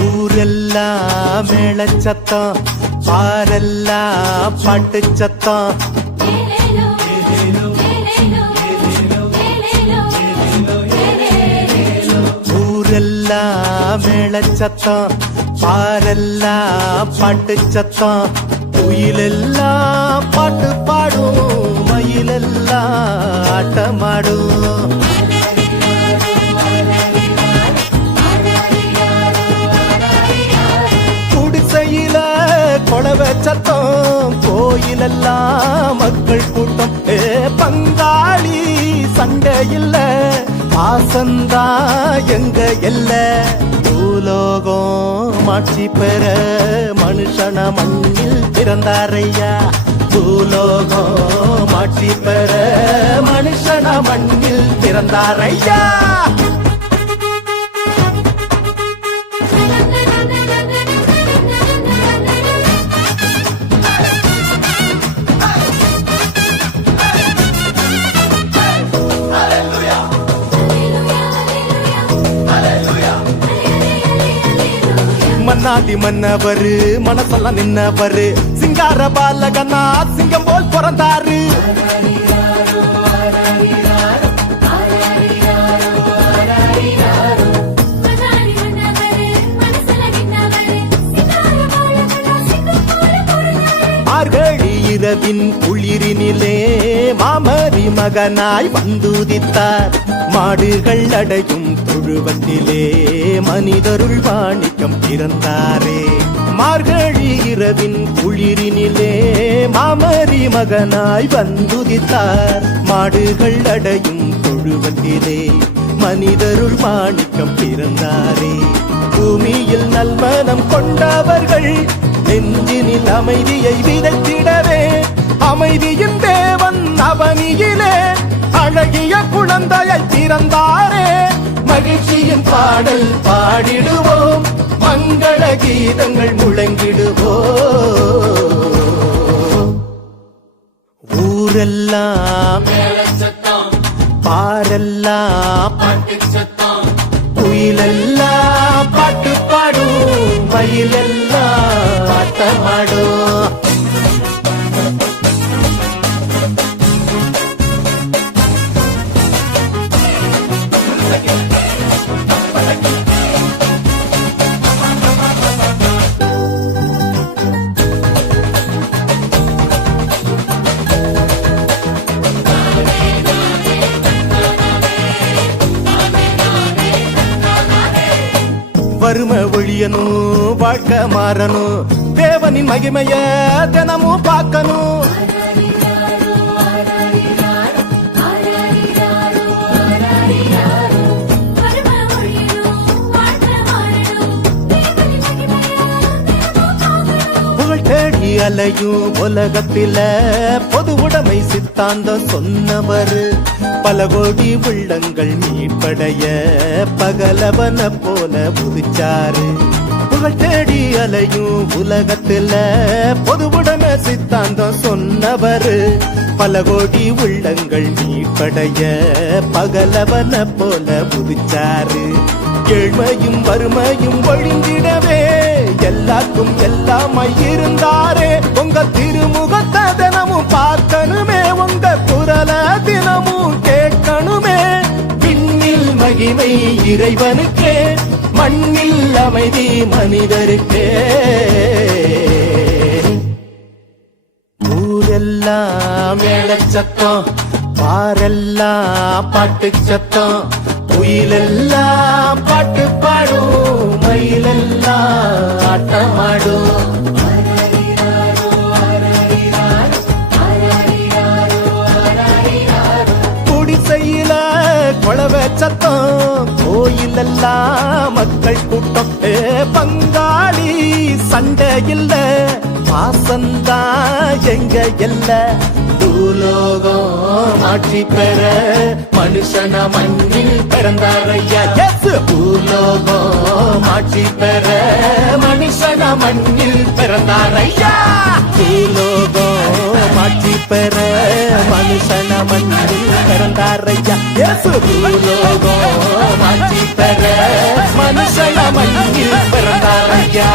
ஊரெல்லாம் மேளச்சத்தம், பாரெல்லாம் பாட்டு சத்தம். ஊரெல்லாம் மேளச்சத்தம், பாரெல்லாம் பாட்டு சத்தம். குயிலெல்லாம் பாட்டு பாடும், மயிலெல்லாம் ஆட்டமாடும். கொளவ சத்தம், கோயிலெல்லாம் மக்கள் கூட்டம். பங்காளி சண்டை இல்ல, பாசந்தா எங்க எல்ல. பூலோகம் ஆட்சி பெற மனுஷன மண்ணில் பிறந்தாரையா. பூலோகம் ஆட்சி பெற மனுஷன மண்ணில் பிறந்தாரையா. மன்னாதி மன்னவரு மனசெல்லாம் நின்னவரு, சிங்கார பாலகனா சிங்கம் போல் பிறந்தாரு. மார்கழி இரவின் குளிரினிலே மாமரி மகனாய் வந்துதித்தார். மாடுகள் அடையும் தொழுவத்திலே மனிதருள் வாணிக்கம் பிறந்தாரே. மார்கழி இரவின் குளிரினிலே மாமரி மகனாய் வந்துதித்தார். மாடுகள் அடையும் தொழுவத்திலே மனிதருள் வாணிக்கம் பிறந்தாரே. பூமியில் நல்மனம் கொண்டவர்கள் நெஞ்சினில் அமைதியை விதைத்திடவே, அமைதியின் தேவன் அவனியிலே அழகிய குழந்தையை பிறந்தாரே. மகிழ்ச்சியின் பாடல் பாடிடுவோம், மங்கள கீதங்கள் முழங்கிடுவோம். ஊரெல்லாம் பாரெல்லாம் குயிலெல்லாம் பாட்டு பாடும், மயிலெல்லாம் ஆட்டமாடும். வறுமை ஒழியணும், வாழ்க்கை மாறணும், தேவனின் மகிமைய தினமும் பார்க்கணும். புகழ் தேடி அலையும் உலகத்தில பொது உடைமை சித்தாந்தம் சொன்னவர். பல கோடி உள்ளங்கள் மீட்படைய பகலவன போல புதிச்சாரு. புகழ் தேடி அலையும் உலகத்துல பொது உடைமை சித்தாந்தம் சொன்னவர். பல கோடி உள்ளங்கள் மீட்படைய பகலவன போல புதிச்சாரு. ஏழ்மையும் வறுமையும் ஒழிந்திடவே எல்லாருக்கும் எல்லாமாய் இருந்தாரே. உங்க திருமுகத்தை தினமும் பார்க்கணுமே, உங்க குரல தினமும் கேட்கணுமே. விண்ணில் மகிமை இறைவனுக்கே, மண்ணில் அமைதி மனிதருக்கே. ஊரெல்லாம் மேளச்சத்தம், பாரெல்லாம் பாட்டு சத்தம். குயிலெல்லாம் பாட்டு பாடும், மயிலெல்லாம் ஆட்டமாடும். குடிசையில கொளவ சத்தம், கோயிலெல்லாம் மக்கள் கூட்டம். பங்காளி சண்டை இல்ல, பாசந்தா எங்க எல்ல. பூலோகம் ஆட்சி பெற மனுஷன மண்ணில் பிறந்தாரையா. பூலோகம் ஆட்சி பெற மனுஷன மண்ணில் பிறந்தாரையா பூலோகம் ஆட்சி பெற மனுஷன மண்ணில் பிறந்தாரையா இயேசு பூலோகம் ஆட்சி பெற மனுஷன மண்ணில் பிறந்தாரையா